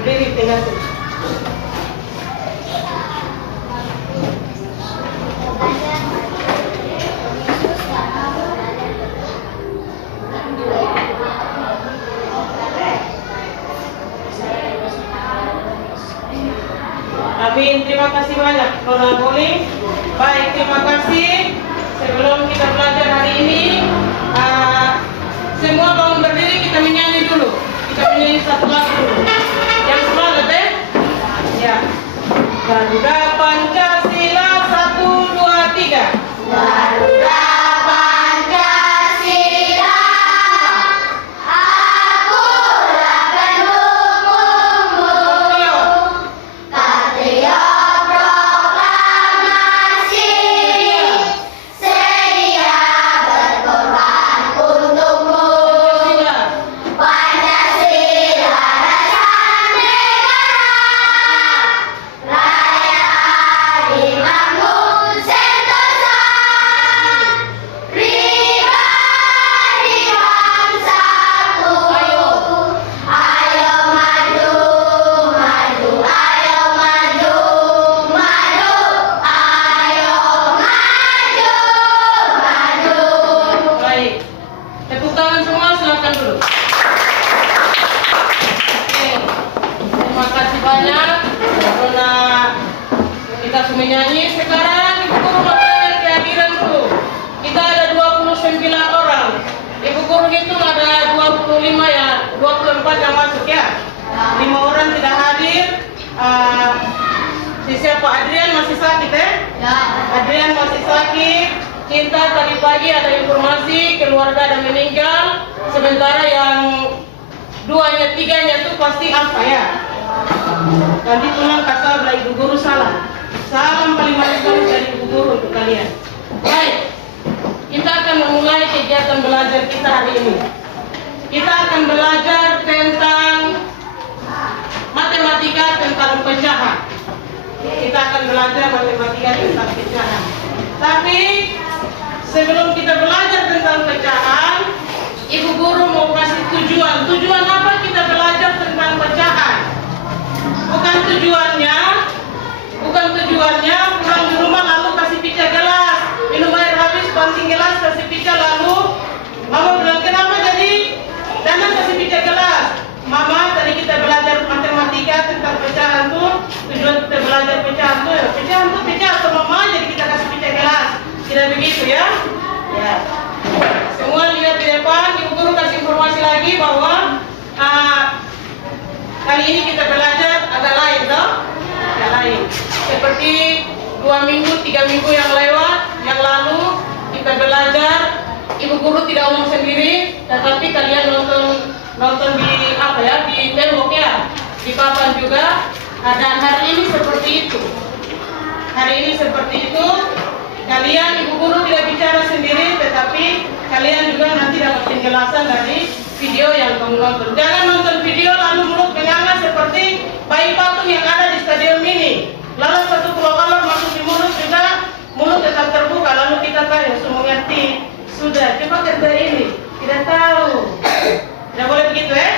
Berdiri tinggal tuh. Amin, terima kasih banyak Nona Boli. Baik, terima kasih. Sebelum kita belajar hari ini, semua bangun berdiri, kita menyanyi dulu. Kita menyanyi satu lagu dulu. Yang semangat ya. Garuda Pancasila 1, 2, 3. Garuda Pancasila, akulah pendukungmu. Katria proklamasi, sedia berkorban untukmu. Pancasila dasar negara, raya adil makmur sentosa, pribadi bangsaku. Ayo maju, maju, ayo maju, maju, ayo maju, maju. Baik. Tepuk tangan semua, silakan dulu. Oke. Terima kasih banyak karena kita sudah menyanyi. Sekarang Ibu Guru melakukan kehadiran dulu. Kita ada 29 orang. Ibu Guru hitung ada 25 ya, 24 yang masuk ya. 5 orang tidak hadir. Si siapa? Adrian masih sakit ya? Adrian masih sakit. Cinta tadi pagi ada informasi keluarga ada meninggal. Sementara yang 2-nya 3-nya itu pasti apa ya? Tadi pulang kata Ibu Guru salah. Salam paling manis dari Ibu Guru untuk kalian. Baik, kita akan memulai kegiatan belajar kita hari ini. Kita akan belajar tentang matematika tentang pecahan. Kita akan belajar matematika tentang pecahan. Tapi sebelum kita belajar tentang pecahan, Ibu Guru mau kasih tujuan. Tujuan apa kita belajar tentang pecahan? Bukan tujuannya pulang di rumah lalu kasih pecah gelas, minum air habis pancing gelas kasih pecah lalu mama bilang kenapa jadi Dana kasih pecah gelas. Mama tadi kita belajar matematika tentang pecahan tuh, tujuan kita belajar pecahan tuh ya pecah atau mama jadi kita kasih pecah gelas. Tidak begitu ya? Ya. Semua lihat di depan, Ibu Guru kasih informasi lagi bahwa kali ini kita belajar agak lain toh? Agak lain. Seperti 2 minggu, 3 minggu yang lalu kita belajar, Ibu Guru tidak omong sendiri, tetapi kalian nonton di di tembok ya, di papan juga. Dan hari ini seperti itu. Kalian Ibu Guru tidak bicara sendiri, tetapi kalian juga nanti dapat penjelasan dari video yang kamu nonton. Jangan nonton video lalu mulut menganga seperti bayi patung yang ada di stadion mini. Lalu satu keluar masuk di mulut juga, mulut tetap terbuka. Lalu kita tanya, semua ngerti? Sudah, coba kerja ini. Tidak tahu. Tidak boleh begitu ya?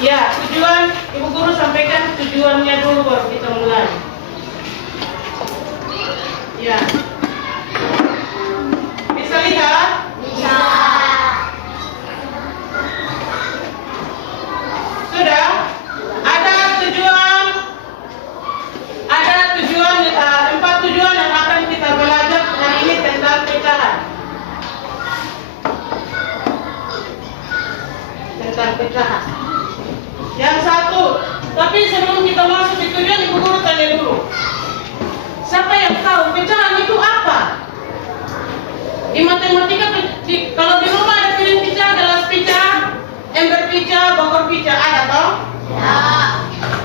Ya, tujuan Ibu Guru sampaikan tujuannya dulu baru kita mulai. Ya. Bisa lihat? Bisa. Sudah? Ada tujuan 4 tujuan yang akan kita belajar hari ini tentang pecahan. Yang satu, tapi sebelum kita masuk di tujuan, Ibu Guru tanya dulu. Siapa yang tahu pecahan itu apa? Di matematika, kalau di rumah ada piring pecah, gelas pecah, ember pecah, bokor pecah, ada toh? Ya.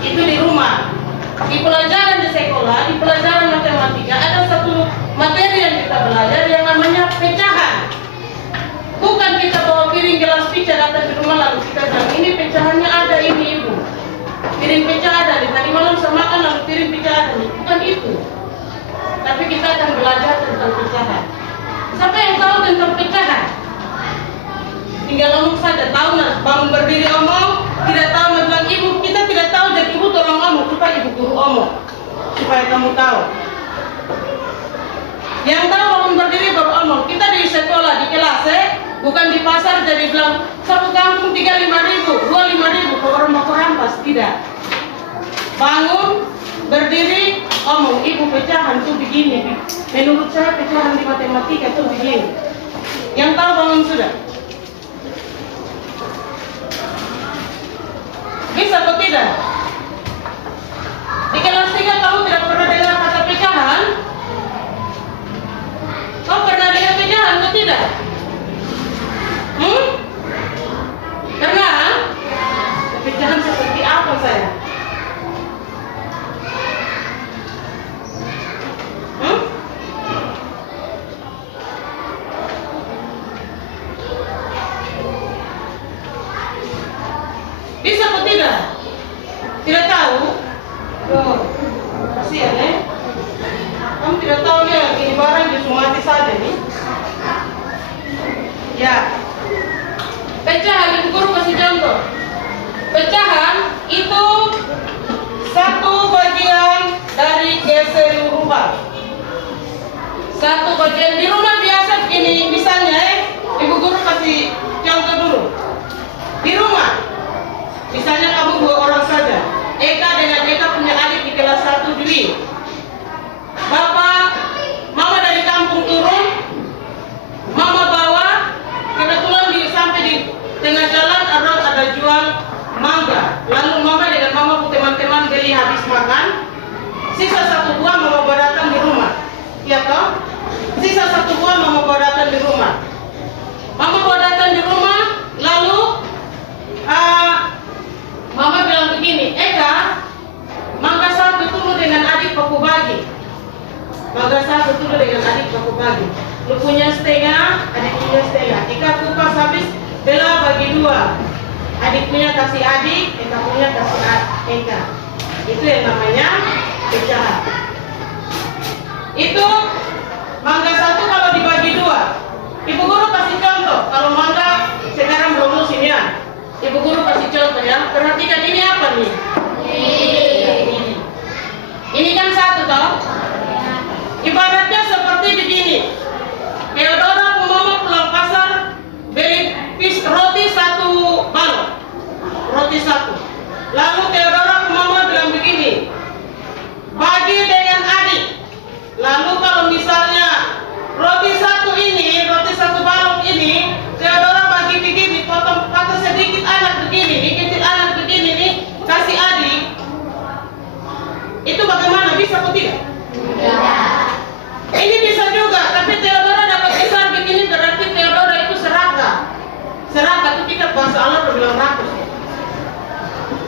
Itu di rumah. Di pelajaran di sekolah, di pelajaran matematika ada satu materi yang kita belajar yang namanya pecahan. Bukan kita bawa piring gelas pecah datang ke rumah lalu kita bilang ini pecahannya ada ini Ibu. Piring pecah ada, tadi malam saya makan lalu piring pecah ada. Bukan itu. Tapi kita akan belajar tentang pecahan. Siapa yang tahu tentang pecahan? Tinggal ngomong saja, tahu nggak? Bangun berdiri omong, tidak tahu bilang Ibu, kita tidak tahu jadi kamu tahu. Yang tahu bangun berdiri baru omong. Kita di sekolah, di kelas bukan di pasar jadi bilang satu kampung 35.000, 25.000, orang mau rampas, tidak. Bangun, berdiri, omong, ibu pecahan tuh begini. Menurut saya pecahan di matematika tuh begini. Yang tahu bangun sudah? Bisa atau tidak? Di kelas 3 kamu tidak pernah dengar kata pecahan? Kau pernah dengar pecahan atau tidak? Pernah? Pecahan seperti apa saya? Bisa atau tidak? Tidak tahu? Oh, kasihan kamu tidak tahu nih, ini barang justru mati saja nih. Ya. Pecahan, ibu guru kasih contoh. Pecahan itu satu bagian dari keseluruhan. Satu bagian di rumah biasa begini, misalnya ibu guru kasih contoh dulu. Di rumah, misalnya kamu 2 orang saja. Eka dengan Eka punya adik di kelas 1 Dwi. Bapak, mama dari kampung turun, mama bawa, kebetulan sampai di tengah jalan ada jual mangga. Lalu mama dengan mama teman-teman beli habis makan, sisa 1 buah mama bawa datang di rumah. Iya toh? Sisa 1 buah mama bawa datang di rumah. Mama bawa datang di rumah, lalu mama bilang begini, Eka, mangga 1 dulu dengan adik paku bagi. Mangga 1 dulu dengan adik paku bagi. Lu punya setengah, adik punya setengah. Eka kupas habis, bela bagi 2. Adik punya kasih adik, Eka punya kasih Eka. Itu yang namanya pecahan. Itu mangga 1 kalau dibagi 2. Ibu guru kasih contoh. Kalau mangga sekarang belum musim ya. Ibu guru kasih contoh ya. Perhatikan ini apa nih? Ini kan 1 toh? Ibaratnya seperti begini. Theodora mama pulang pasar beli roti 1 balok. Roti 1. Lalu Theodora mama bilang begini, bagi dengan adik. Lalu kalau misalnya roti 1 ini, roti 1 balok ini, Theodora bagi begini, potong kata sedikit anak begini, dikit anak begini nih, kasih adik. Itu bagaimana? Bisa atau tidak? Ini bisa juga, tapi Theodora dapat besar begini berarti Theodora itu serakah. Serakah itu kita bahasa Allah bilang rakus.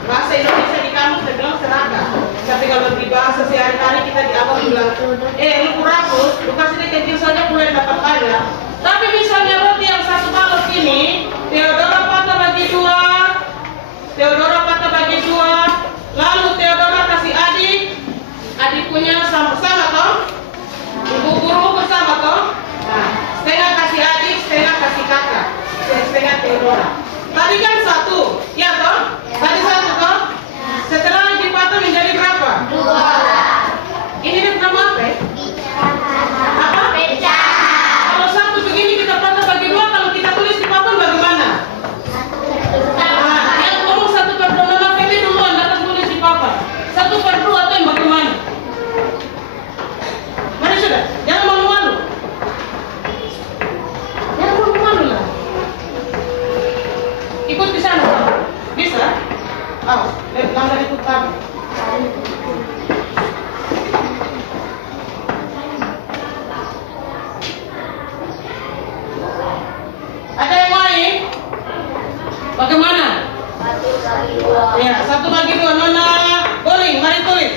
Bahasa Indonesia di kamus dia bilang serakah. Tapi kalau di bahasa sehari-hari kita di awal bilang, lu rakus, lu kasih dia kecil saja mulai dapat banyak. Tapi misalnya roti yang 1 balok ini, Theodora patah bagi 2, Theodora patah bagi 2, lalu Theodora kasih adik, adik punya sama-sama toh? Ibu guru bersama toh? Nah, setengah kasih adik, setengah kasih kakak, setengah Theodora. Tadi kan 1, ya toh? Tadi 1 toh? Setelah dipatah menjadi berapa? 2. Ini nama apa ya? Apa? Pecahan. Kalau 1 begini kita patah bagi 2, kalau kita tulis di papan bagaimana? Nah, yang ngomong 1/2 nama Feli duluan datang tulis di papan. 1/2 atau yang bagaimana? Mari sudah, jangan malu-malu. Jangan malu-malu lah. Ikut di sana, bisa? Langgar ikut kami. Ada yang lain? Bagaimana? 1/2. Ya, 1/2. Nona Boling, mari tulis.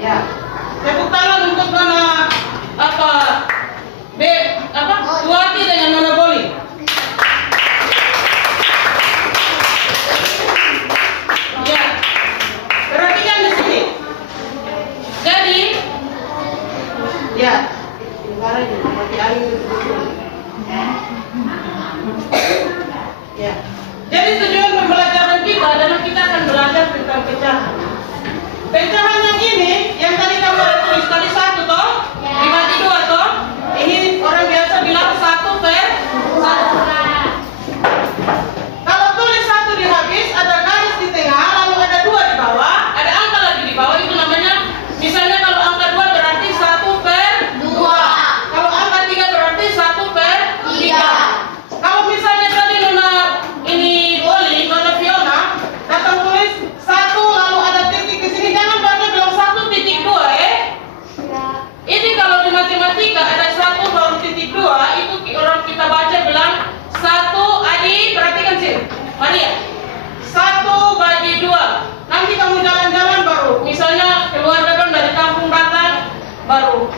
Ya, tepuk tangan untuk Nona Duati dengan Nona Boling. Ya, perhatikan di sini. Jadi, ya, ini barang ini, mati angin itu. Ya. Jadi tujuan pembelajaran kita adalah kita akan belajar tentang pecahan. Pecahan yang ini, yang tadi kamu ada tulis tadi satu toh, dibagi dua toh. Ini orang biasa bilang 1/1. Kalau tulis satu di habis, ada garis di tengah, lalu ada 2 di bawah, ada angka lagi di bawah, itu namanya, misalnya kalau angka 2 berarti 1/2. Kalau angka 3 berarti 1/3. Kalau misalnya tadi Nona ini Oli, Nona Fiona datang tulis 1 lalu ada titik di sini, jangan baca bilang 1.2 Ini kalau di matematika ada 1 baru titik 2, itu orang kita baca bilang 1 Adi, perhatikan sini. Maria. 1/2. Nanti kamu jalan-jalan baru, misalnya keluarga kan dari kampung datang baru.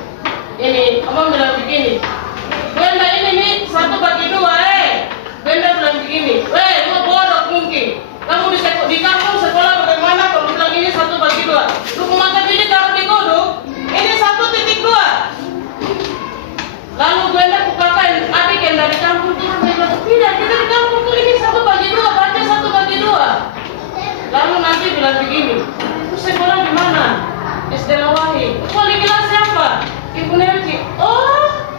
Ini kamu bilang begini. Benda ini nih 1/2 Benda bilang begini. Lu bodoh mungkin. Kamu di kampung sekolah bagaimana kalau bilang ini 1/2? Lu mata ini taruh di kodok. Ini 1.2. Lalu Benda kukakan adik yang dari kampung turun bilang, tidak, kita di kampung tuh ini 1/2, baca 1/2. Lalu nanti bilang begini, itu sekolah di mana? SD Lawahi. Wali kelas siapa? Ibu Nelci. Oh,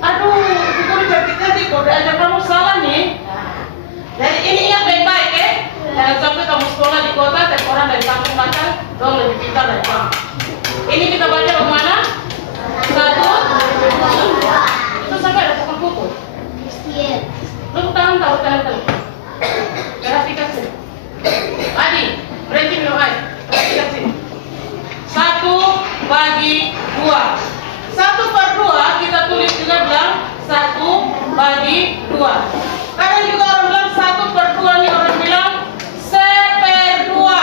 aduh, itu guru cantik-cantik, kode aja kamu salah nih. Jadi ini ingat baik-baik jangan sampai kamu sekolah di kota, dan orang dari kampung datang, dong lebih pintar dari kamu. Ini kita baca bagaimana? 1. Itu sampai ada pokok buku. Lu tangan tahu tangan. Perhatikan sini. Adi, berhenti minum air. Perhatikan sini. 1/2. 1/2 kita tulis juga bilang 1/2. Kadang juga orang bilang 1/2 nih, orang bilang 1/2.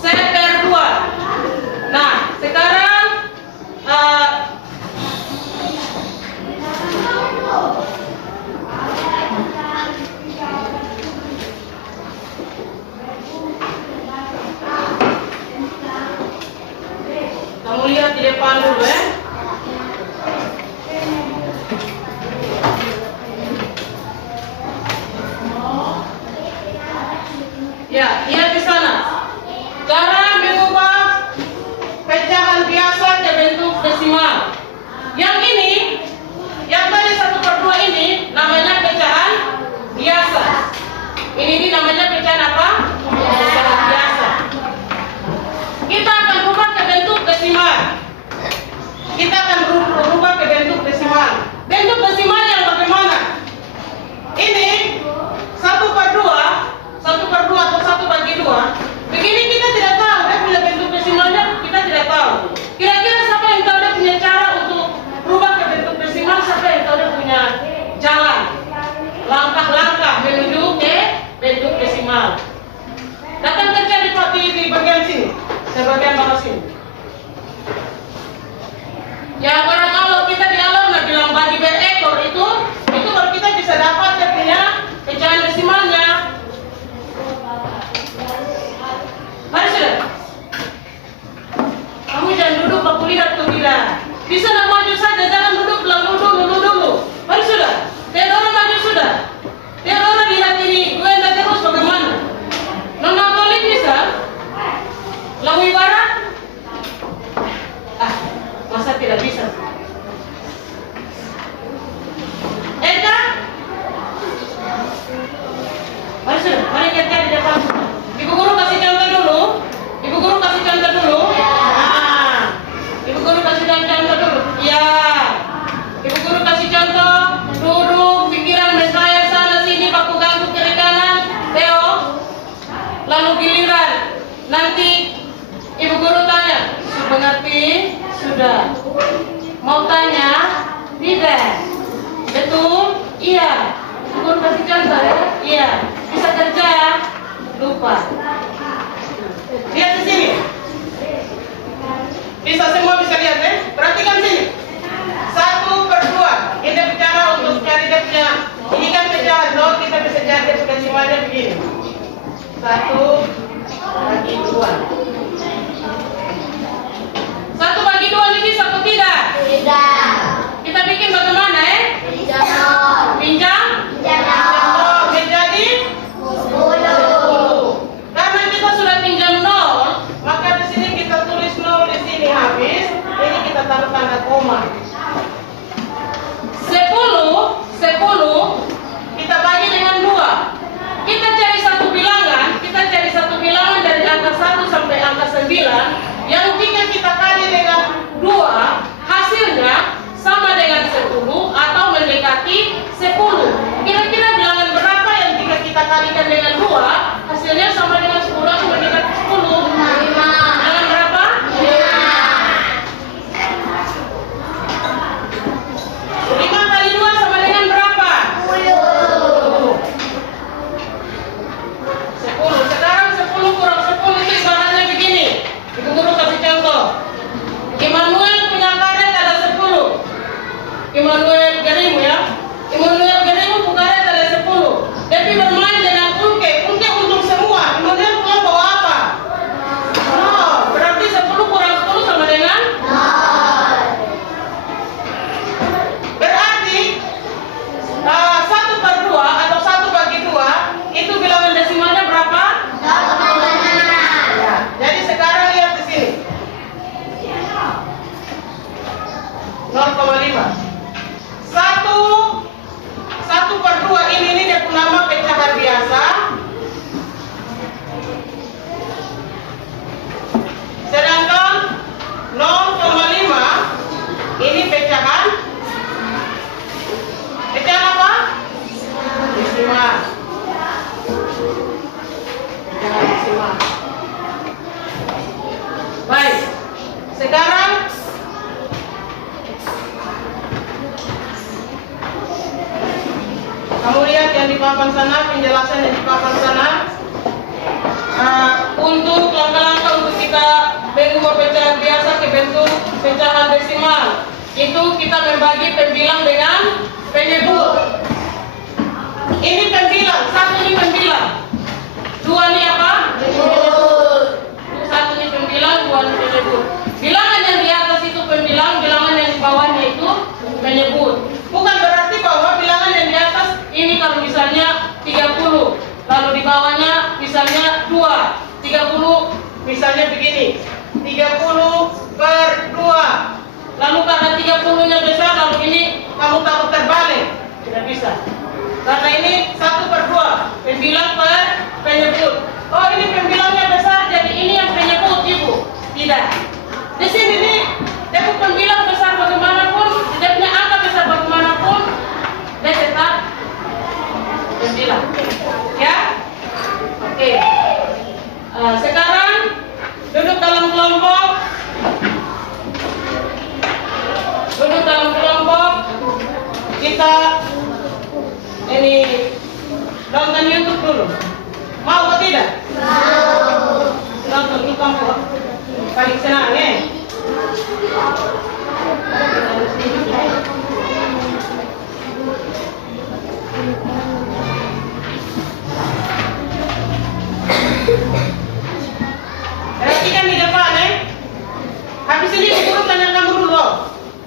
1/2. Nah, sekarang kamu lihat di depan dulu Ya, lihat di sana. Cara mengubah pecahan biasa ke bentuk desimal. Yang ini, yang tadi 1/2 ini namanya pecahan biasa. Ini namanya pecahan apa? Pecahan biasa. Kita akan rubah ke bentuk desimal. Kita akan rubah ke bentuk desimal. Bentuk desimal yang bagaimana? Ini 1/2 atau 1/2. Begini kita tidak tahu dia punya bentuk desimalnya, kita tidak tahu. Kira-kira siapa yang tahu dia punya cara untuk rubah ke bentuk desimal? Siapa yang tahu dia punya jalan, langkah-langkah menuju ke bentuk desimal? Datang kerja di bagian sini, sebagian bawah sini. Ya, orang kalau kita di alam bilang bagi berekor itu baru kita bisa dapat dia punya pecahan desimalnya. Mari sudah. Kamu jangan duduk baku lihat tuh tidak. Bisa nak maju saja, jangan duduk bilang dulu. Mari sudah. Teodora maju sudah. Teodora lihat ini, gue anda terus bagaimana? Nona Tolik bisa? Lawi Barat? Masa tidak bisa? Eka? Mari sudah, mari kita di depan. Ibu guru kasih contoh dulu. Ibu guru kasih contoh dulu. Ibu guru kasih contoh dulu. Ya. Ibu guru kasih contoh. Duduk, pikiran berselayar sana sini, baku ganggu kiri kanan. Theo. Lalu giliran. Nanti ibu guru tanya, sudah ngerti? Sudah. Mau tanya? Tidak. Betul? Iya. Ibu guru kasih contoh ya? Iya. Bisa kerja? Lupa. Lihat di sini. Bisa semua bisa lihat Perhatikan sini. 1/2. Kita bicara untuk cari dia punya. Ini kan pecahan dong. Kita bisa cari desimalnya begini. 1/2. 1/2 ini bisa atau tidak? Tidak. Kita bikin bagaimana Tidak. hebat. Satu per dua ini dia punya nama pecahan biasa. Sedangkan 0,5 ini pecahan apa? Desimal. Pecahan desimal. Baik. Sekarang kamu lihat yang di papan sana, penjelasan yang di papan sana. Untuk langkah-langkah untuk kita mengubah pecahan biasa ke bentuk pecahan desimal, itu kita membagi pembilang dengan penyebut. Ini pembilang, satu ini pembilang, dua ini apa? Penyebut. Satu ini pembilang, dua ini penyebut. Bilangan yang di atas itu pembilang, bilangan yang di bawahnya itu penyebut. Bukan berarti bahwa bilangan yang di atas ini kalau misalnya 30, lalu di bawahnya misalnya 2, 30 misalnya begini, 30 per 2. Lalu karena 30-nya besar, lalu ini kamu taruh terbalik. Tidak bisa. Karena ini 1 per 2, pembilang per penyebut. Oh, ini pembilangnya besar, jadi ini yang penyebut, Ibu. Tidak. Di sini nih, dia pembilang besar bagaimanapun, dia punya angka besar bagaimanapun, dia tetap pembilang. Ya? Oke. Sekarang duduk dalam kelompok. Duduk dalam kelompok. Kita ini nonton YouTube dulu. Mau atau tidak? Mau. Nonton di kelompok. Paling senang ya. Perhatikan di depan Habis ini ibu guru tanya kamu dulu.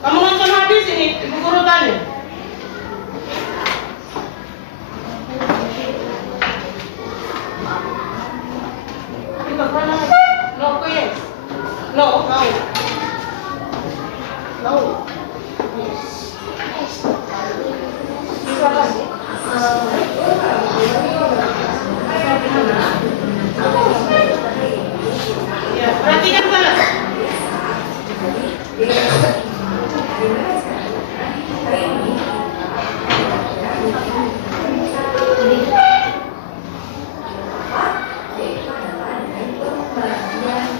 Kamu nonton habis ini ibu guru tanya. No, yes. No, no. No. Yes. Bisa lagi. Ya, perhatikan sana.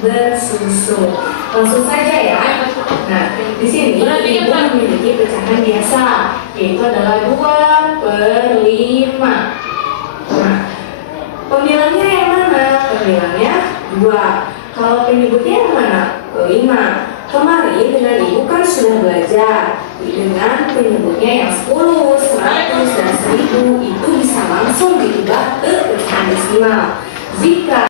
Bersusun. Langsung saja ya. Nah, di sini ibu memiliki pecahan biasa, yaitu adalah 2 per 5. Nah, pembilangnya yang mana? Pembilangnya 2. Kalau penyebutnya yang mana? 5. Kemarin dengan ibu kan sudah belajar dengan penyebutnya yang 10, 100, dan 1000 itu bisa langsung diubah ke pecahan desimal. Jika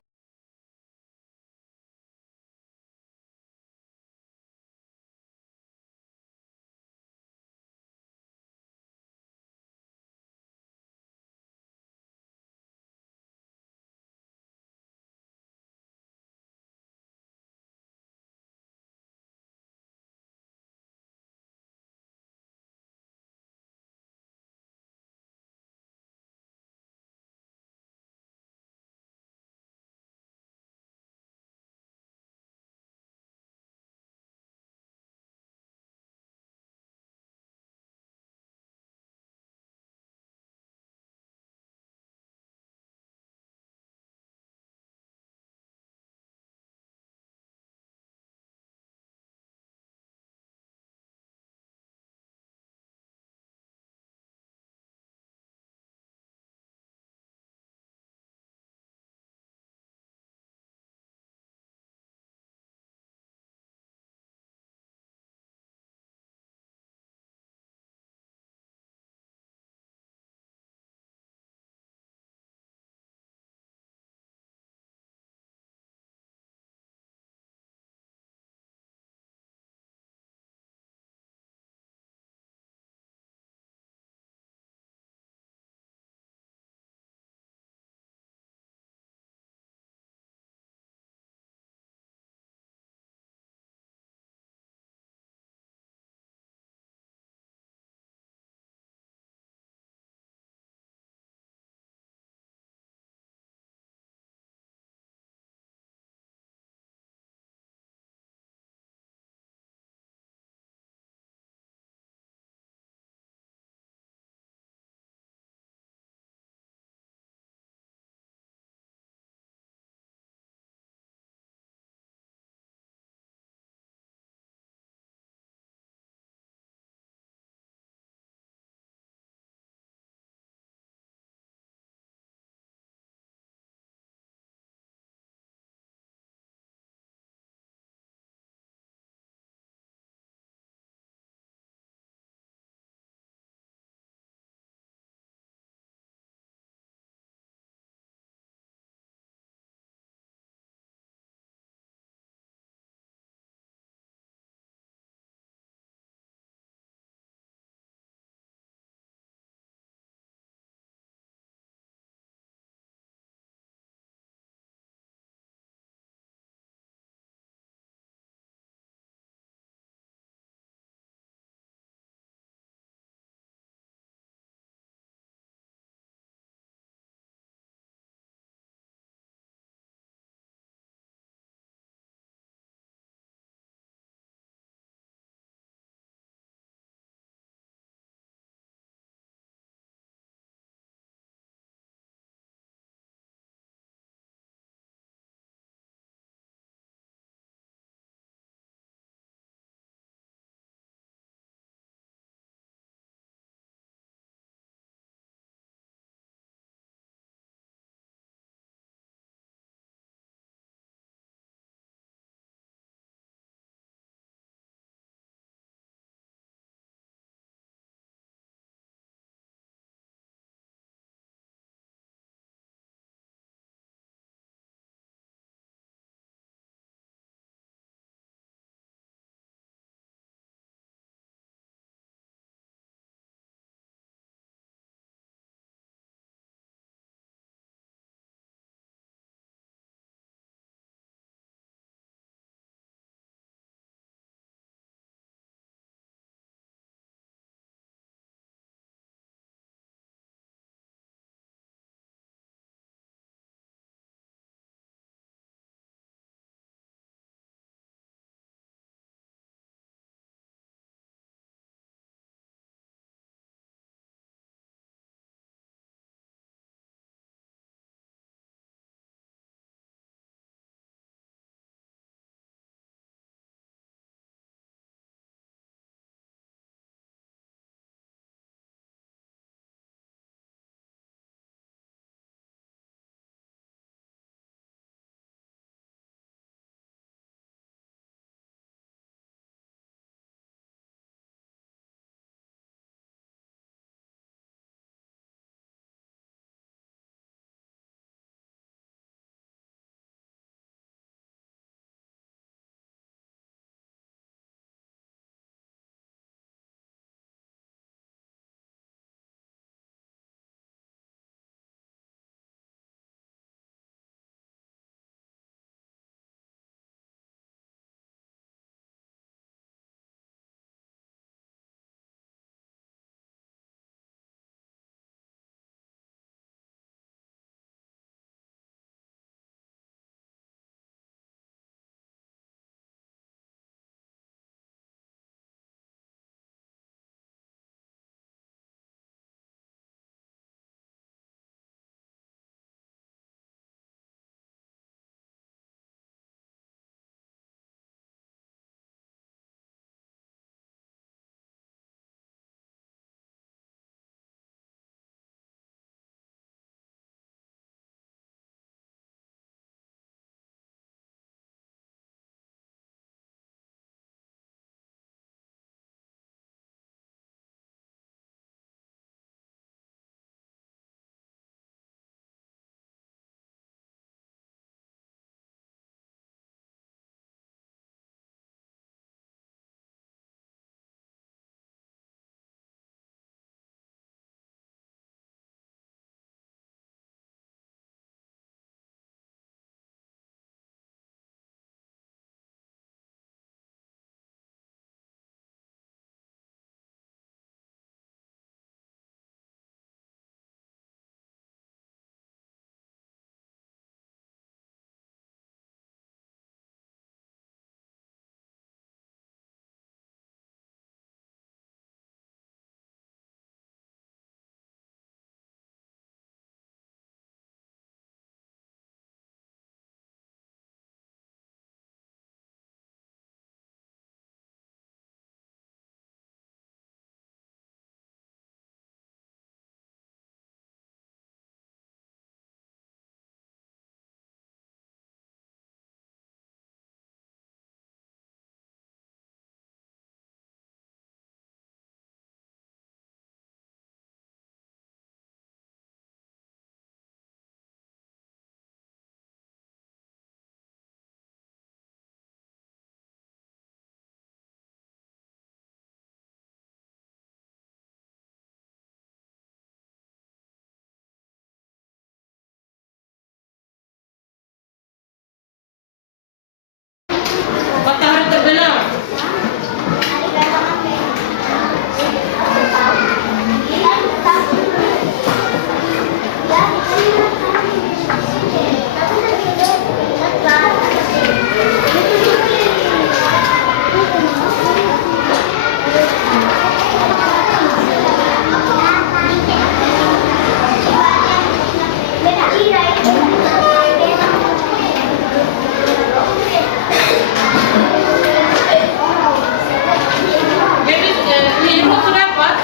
4?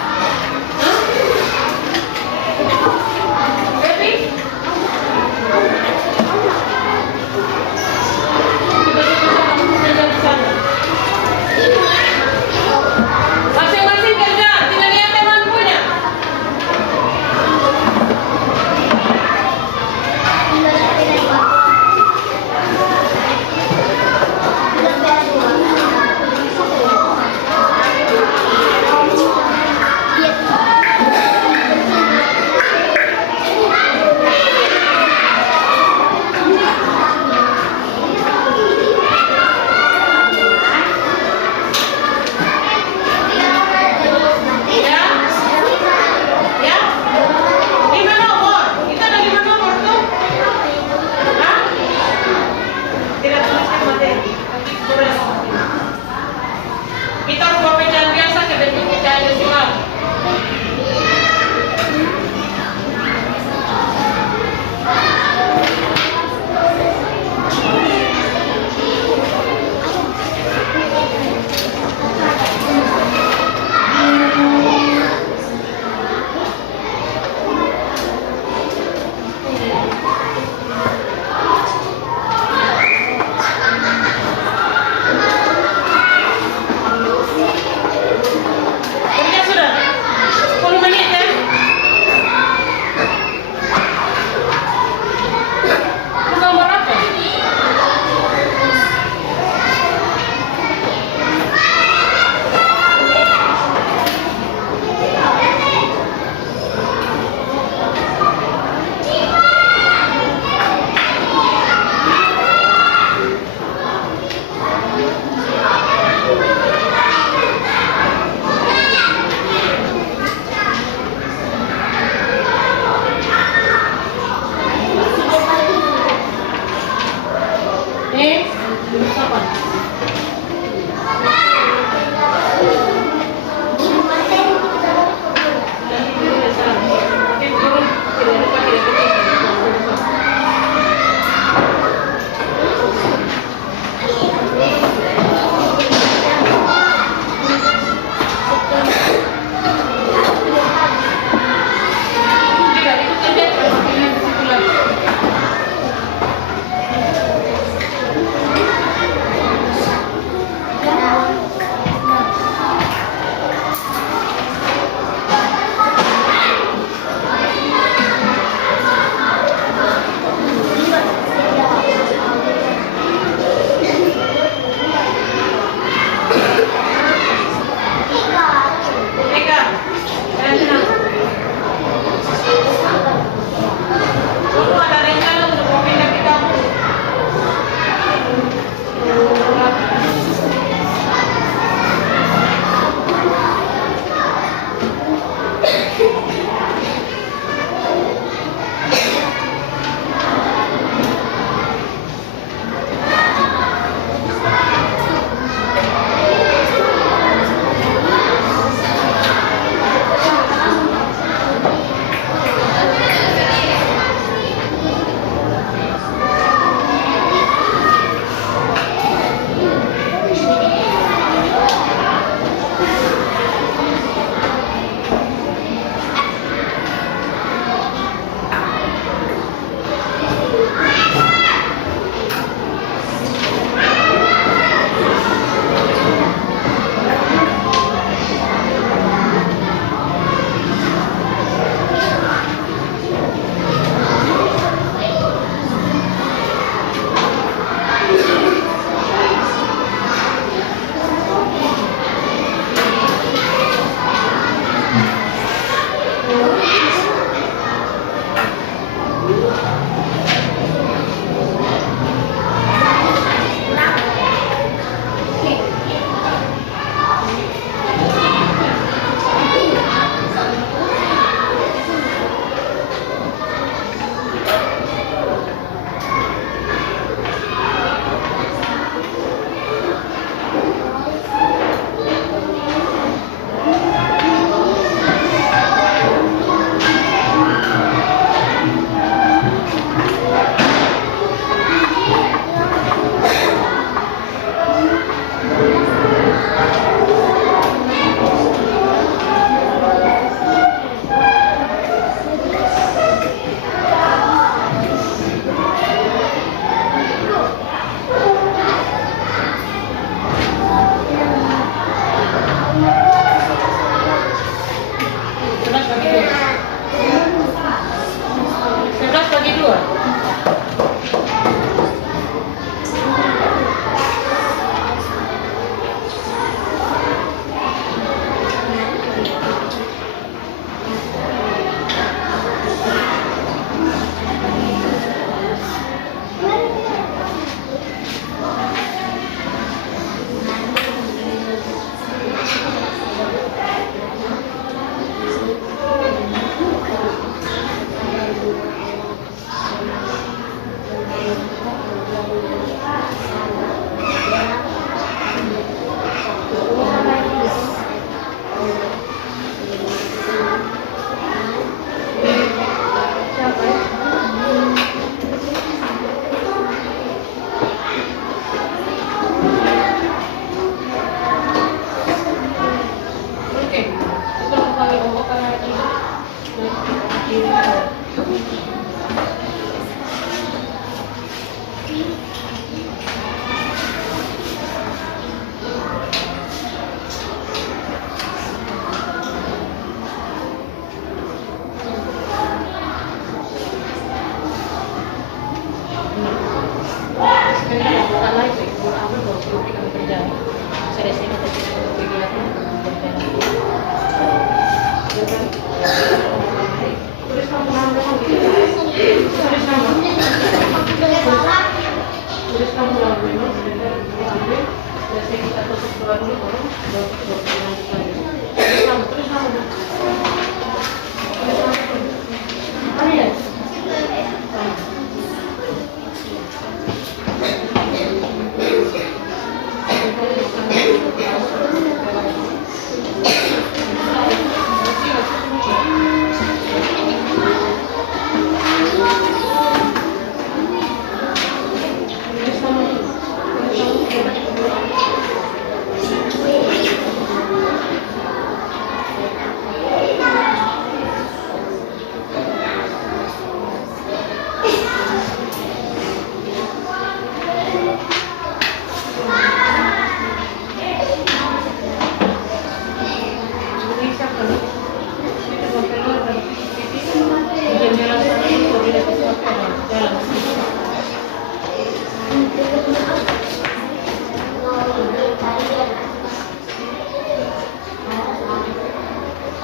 Hah? Baby? Masing-masing kerja, tinggal lihat teman punya.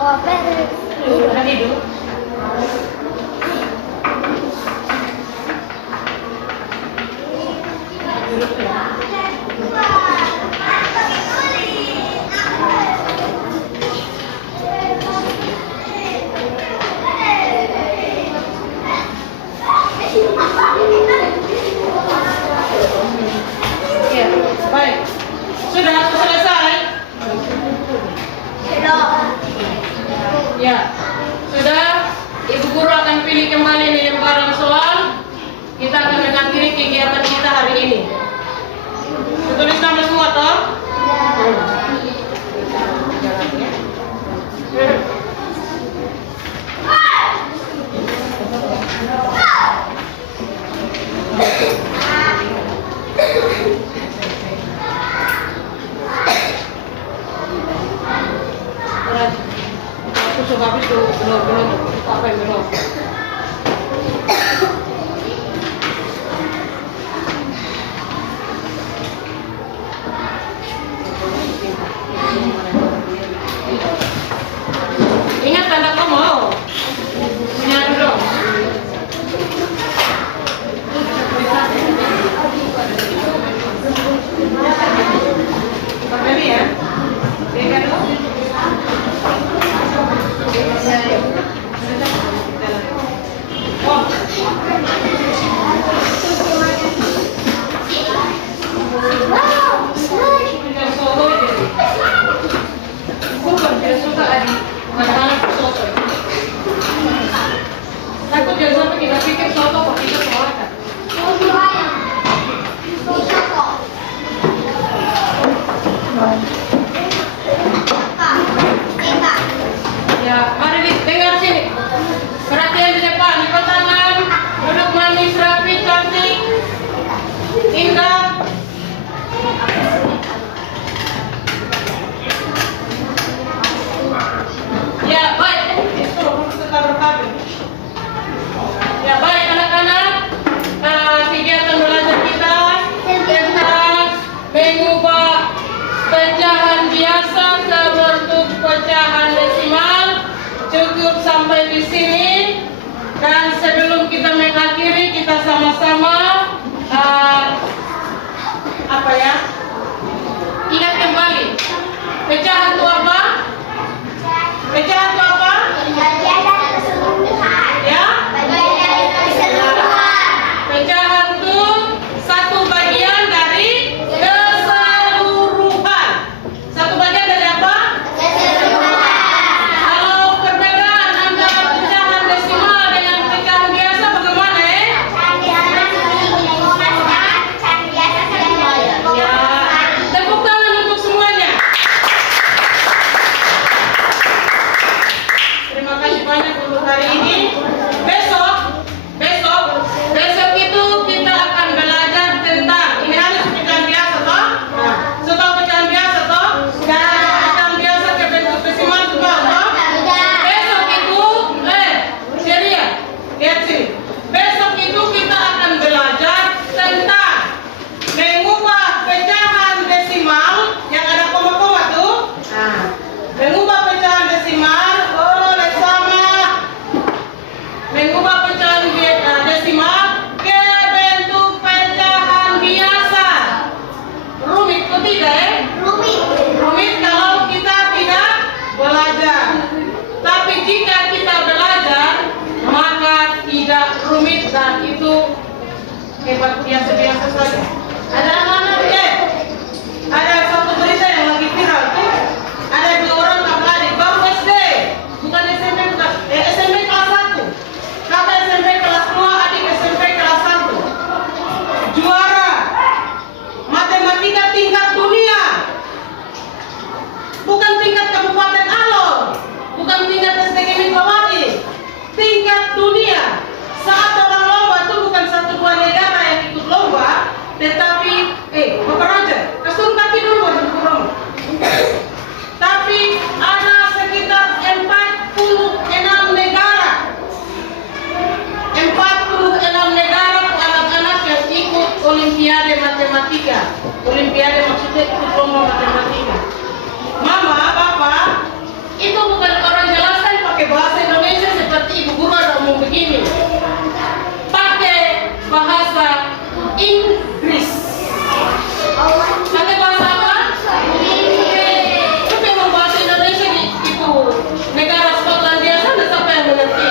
Oh, beres. Hidup. Ya, baik. Sudah selesai? Ya, sudah. Ibu guru akan pilih kembali nih lembaran soal. Kita akan mengakhiri kegiatan kita hari ini. Tulis nama semua toh? Aku suka habis tuh, belum apa yang belum. Ingat tanda kamu, punya dulu. Ini ya, pegang dulu. Takut jangan sampai kita pikir soto kok kita soalkan. Ya, mari dengar sini. Perhatian di depan, lipat tangan, duduk manis, rapi, cantik, indah. Ya, baik. Itu kita berkabung. Ya, baik anak-anak. Kegiatan belajar kita tentang mengubah pecahan biasa ke bentuk pecahan desimal cukup sampai di sini. Dan sebelum kita mengakhiri, kita sama-sama ingat kembali. Pecahan itu apa? Pecahan itu apa? Ya? Pecahan itu satu bagian dari keseluruhan. Satu bagian dari apa? Kalau perbedaan antara pecahan desimal dengan pecahan biasa bagaimana ya? Ya, tepuk tangan untuk semuanya. hebat biasa-biasa saja. Ada anak-anak ada satu berita yang lagi viral tuh, ada 2 orang kakak adik baru SD, bukan SMP, bukan SMP kelas 1, kakak SMP kelas 2, adik SMP kelas 1, juara matematika tingkat dunia, bukan tingkat Kabupaten Alor, bukan tingkat STG Mitlawati, tingkat dunia. Saat orang lomba itu bukan 1-2 negara yang ikut lomba, tetapi Bapak Raja, kasih kaki dulu buat turun. Tapi ada sekitar 46 negara. 46 negara anak-anak yang ikut Olimpiade Matematika. Olimpiade maksudnya ikut lomba matematika. Mama, Papa, itu bukan orang jelaskan pakai bahasa Indonesia seperti ibu guru ada ngomong begini. Pakai bahasa Inggris. Pakai bahasa apa? Inggris. Tapi memang bahasa Indonesia itu negara Skotlandia sana siapa yang mengerti?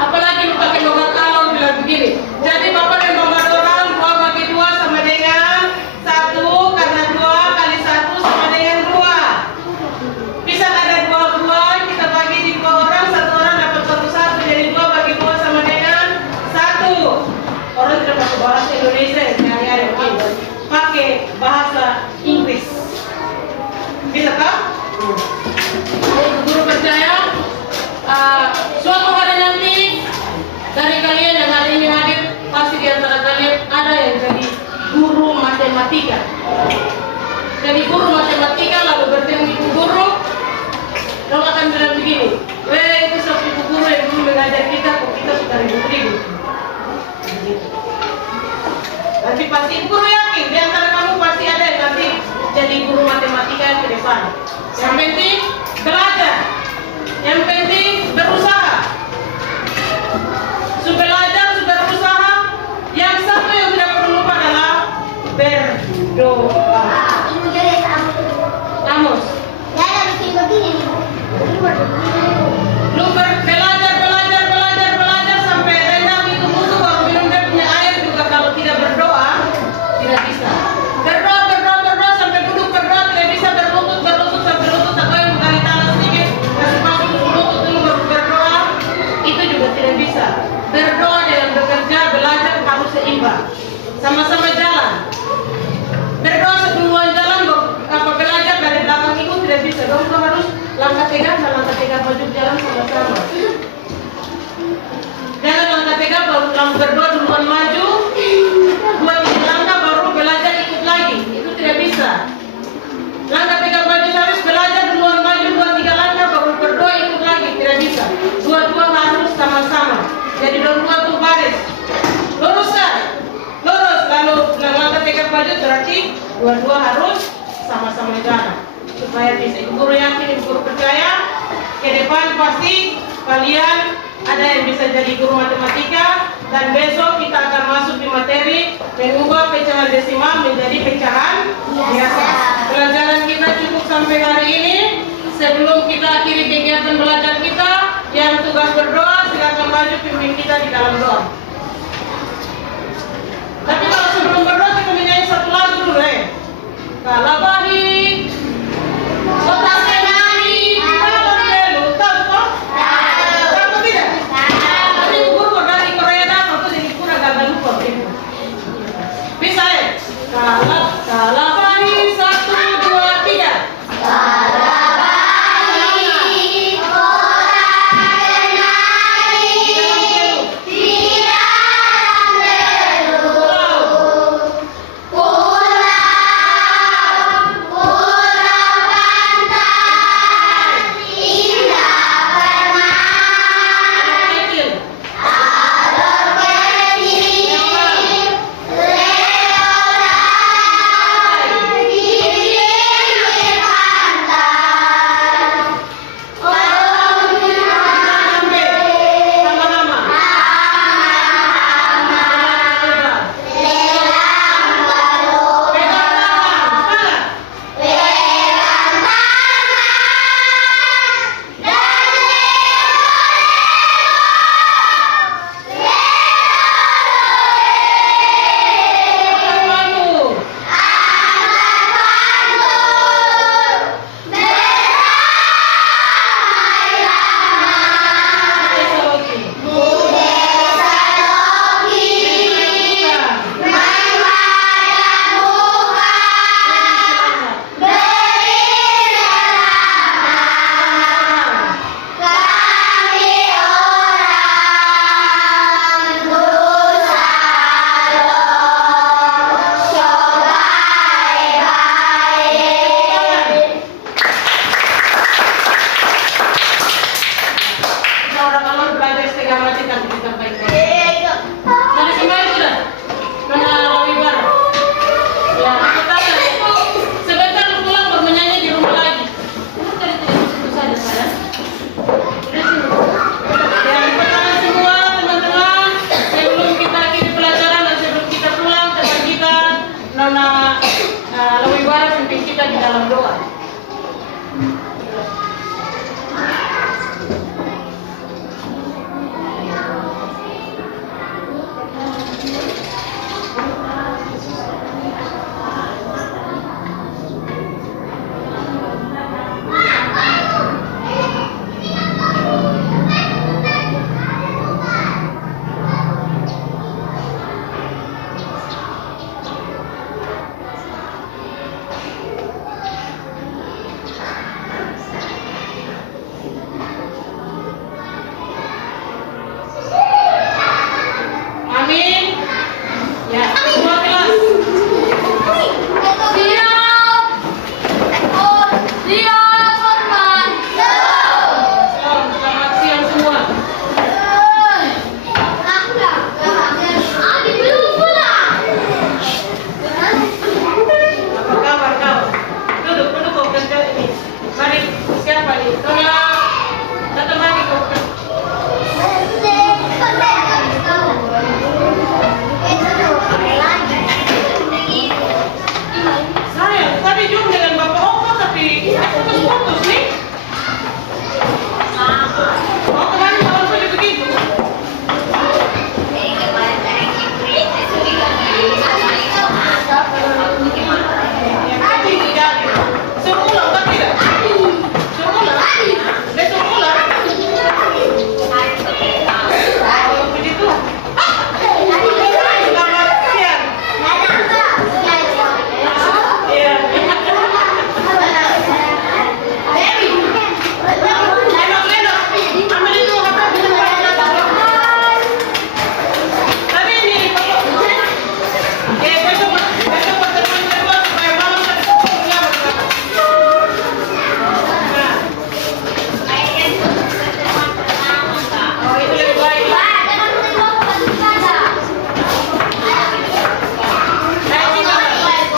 Apalagi lu pakai logat Alor bilang begini. Jadi Bapak dan Mama dorang 2 bagi 2 sama dengan 1, karena 2 kali 1 sama dengan 2. Bisa ada 2, kita bagi di 2 orang, 1 orang dapat 1, jadi 2 bagi 2 sama dengan 1. Orang tidak pakai bahasa Indonesia yang sehari-hari begini, pakai bahasa Inggris. Bisa kah? Jadi guru percaya suatu hari nanti dari kalian yang hari ini hadir, pasti di antara kalian ada yang jadi guru matematika. Jadi guru matematika lalu bertemu ibu guru, lalu akan bilang begini, itu satu ibu guru yang dulu mengajar kita, kok kita sudah ribut-ribut. Nanti pasti ibu guru yakin di antara kamu pasti ada yang nanti jadi guru matematika ke depan. Yang penting belajar, yang penting berusaha. Sudah belajar, sudah berusaha. Yang satu yang tidak perlu lupa adalah berdoa. Amos. Lu belajar sampai rendang itu butuh baru minum dia punya air juga. Kalau tidak berdoa tidak bisa. Berdoa sampai duduk berdoa tidak bisa, berlutut sampai lutut atau yang kali tangan sedikit kasih masuk lutut dulu baru berdoa itu juga tidak bisa. Berdoa dengan bekerja belajar harus seimbang, sama-sama jalan. Berdoa sebelum jalan apa belajar dari belakang ikut tidak bisa. Dong harus langkah tegak maju jalan sama-sama. Jangan langkah tegak baru berdoa duluan maju, 2-3 langkah baru belajar ikut lagi. Itu tidak bisa. Langkah tegak maju harus belajar duluan maju, 2-3 langkah baru berdoa ikut lagi. Tidak bisa. Dua-dua harus sama-sama. Jadi dua-dua tuh baris. Luruskan. Lurus. Lalu langkah tegak maju berarti dua-dua harus sama-sama jalan. Supaya bisa. Ibu guru yakin, ibu guru percaya ke depan pasti kalian ada yang bisa jadi guru matematika, dan besok kita akan masuk di materi mengubah pecahan desimal menjadi pecahan biasa. Pelajaran kita cukup sampai hari ini. Sebelum kita akhiri kegiatan belajar kita, yang tugas berdoa silakan maju pimpin kita di dalam doa. Tapi kalau sebelum berdoa kita menyanyi satu lagu dulu Kalabahi Kota